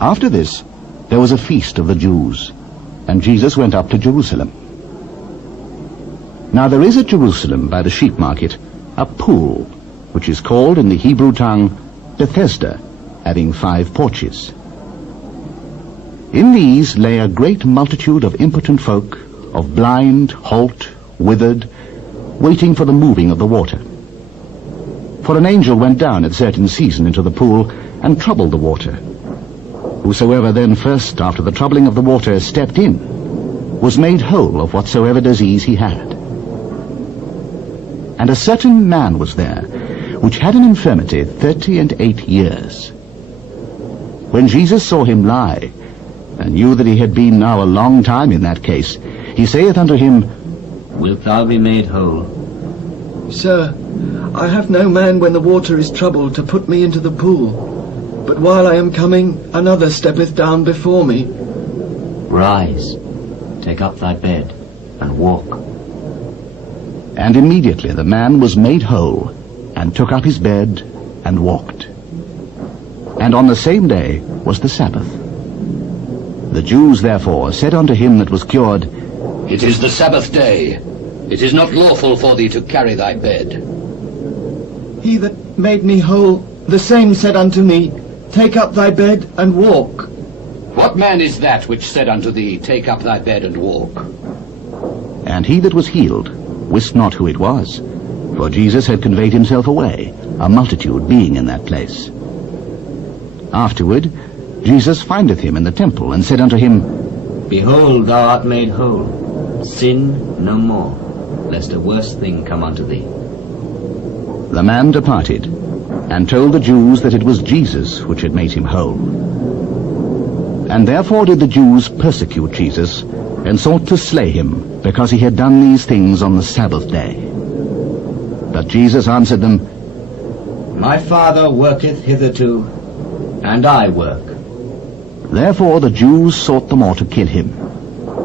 After this, there was a feast of the Jews, and Jesus went up to Jerusalem. Now there is at Jerusalem by the sheep market a pool, which is called in the Hebrew tongue Bethesda, having 5 porches. In these lay a great multitude of impotent folk, of blind, halt, withered, waiting for the moving of the water. For an angel went down at a certain season into the pool, and troubled the water. Whosoever then first, after the troubling of the water, stepped in, was made whole of whatsoever disease he had. And a certain man was there, which had an infirmity 38 years. When Jesus saw him lie, and knew that he had been now a long time in that case, he saith unto him, Wilt thou be made whole? Sir, I have no man when the water is troubled to put me into the pool, but while I am coming, another steppeth down before me. Rise, take up thy bed, and walk. And immediately the man was made whole, and took up his bed, and walked. And on the same day was the Sabbath. The Jews therefore said unto him that was cured, It is the Sabbath day. It is not lawful for thee to carry thy bed. He that made me whole, the same said unto me, Take up thy bed, and walk. What man is that which said unto thee, Take up thy bed and walk? And he that was healed wist not who it was, for Jesus had conveyed himself away, a multitude being in that place. Afterward Jesus findeth him in the temple, and said unto him, Behold, thou art made whole. Sin no more, lest a worse thing come unto thee. The man departed, and told the Jews that it was Jesus which had made him whole. And therefore did the Jews persecute Jesus, and sought to slay him, because he had done these things on the Sabbath day. But Jesus answered them, My Father worketh hitherto, and I work. Therefore the Jews sought the more to kill him,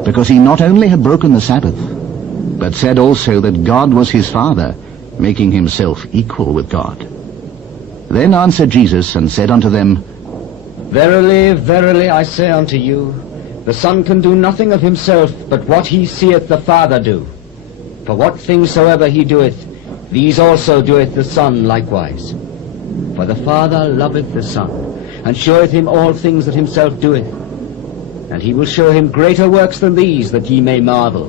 because he not only had broken the Sabbath, but said also that God was his Father, making himself equal with God. Then answered Jesus, and said unto them, Verily, verily, I say unto you, the Son can do nothing of himself, but what he seeth the Father do. For what things soever he doeth, these also doeth the Son likewise. For the Father loveth the Son, and showeth him all things that himself doeth. And he will show him greater works than these, that ye may marvel.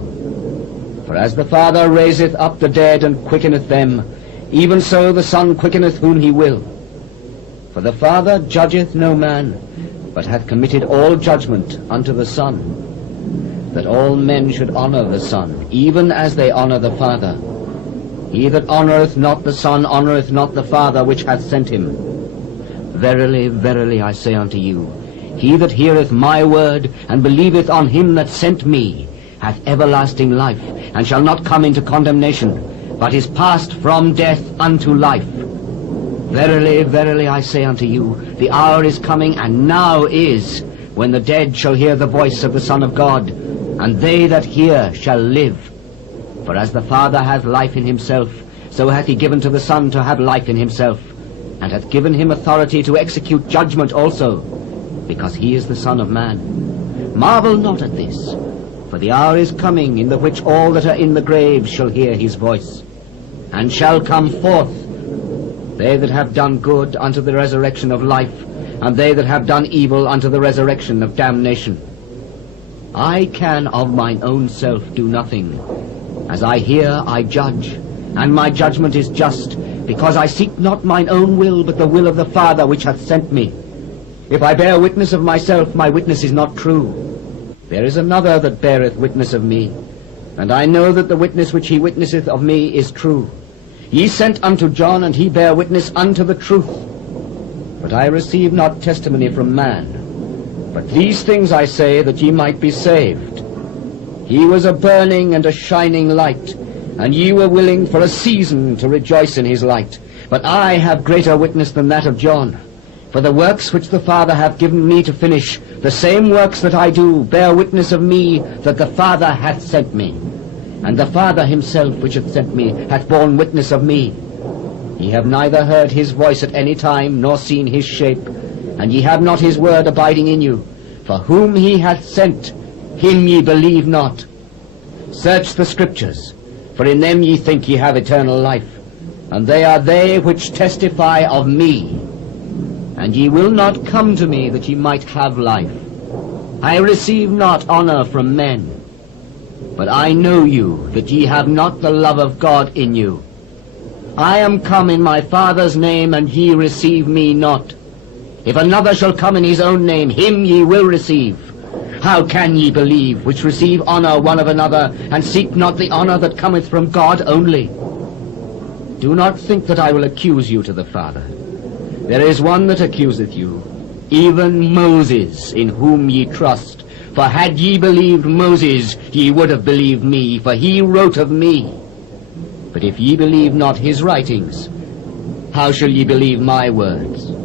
For as the Father raiseth up the dead, and quickeneth them, even so the Son quickeneth whom he will. For the Father judgeth no man, but hath committed all judgment unto the Son, that all men should honor the Son, even as they honor the Father. He that honoureth not the Son honoureth not the Father which hath sent him. Verily, verily, I say unto you, he that heareth my word, and believeth on him that sent me, hath everlasting life, and shall not come into condemnation, but is passed from death unto life. Verily, verily, I say unto you, the hour is coming, and now is, when the dead shall hear the voice of the Son of God, and they that hear shall live. For as the Father hath life in himself, so hath he given to the Son to have life in himself, and hath given him authority to execute judgment also, because he is the Son of Man. Marvel not at this, for the hour is coming in the which all that are in the graves shall hear his voice, and shall come forth, they that have done good unto the resurrection of life, and they that have done evil unto the resurrection of damnation. I can of mine own self do nothing. As I hear, I judge, and my judgment is just, because I seek not mine own will, but the will of the Father which hath sent me. If I bear witness of myself, my witness is not true. There is another that beareth witness of me, and I know that the witness which he witnesseth of me is true. Ye sent unto John, and he bare witness unto the truth. But I receive not testimony from man. But these things I say, that ye might be saved. He was a burning and a shining light, and ye were willing for a season to rejoice in his light. But I have greater witness than that of John. For the works which the Father hath given me to finish, the same works that I do, bear witness of me that the Father hath sent me. And the Father himself which hath sent me hath borne witness of me. Ye have neither heard his voice at any time, nor seen his shape, and ye have not his word abiding in you. For whom he hath sent, him ye believe not. Search the Scriptures, for in them ye think ye have eternal life, and they are they which testify of me. And ye will not come to me that ye might have life. I receive not honor from men, but I know you, that ye have not the love of God in you. I am come in my Father's name, and ye receive me not. If another shall come in his own name, him ye will receive. How can ye believe, which receive honor one of another, and seek not the honor that cometh from God only? Do not think that I will accuse you to the Father. There is one that accuseth you, even Moses, in whom ye trust. For had ye believed Moses, ye would have believed me, for he wrote of me. But if ye believe not his writings, how shall ye believe my words?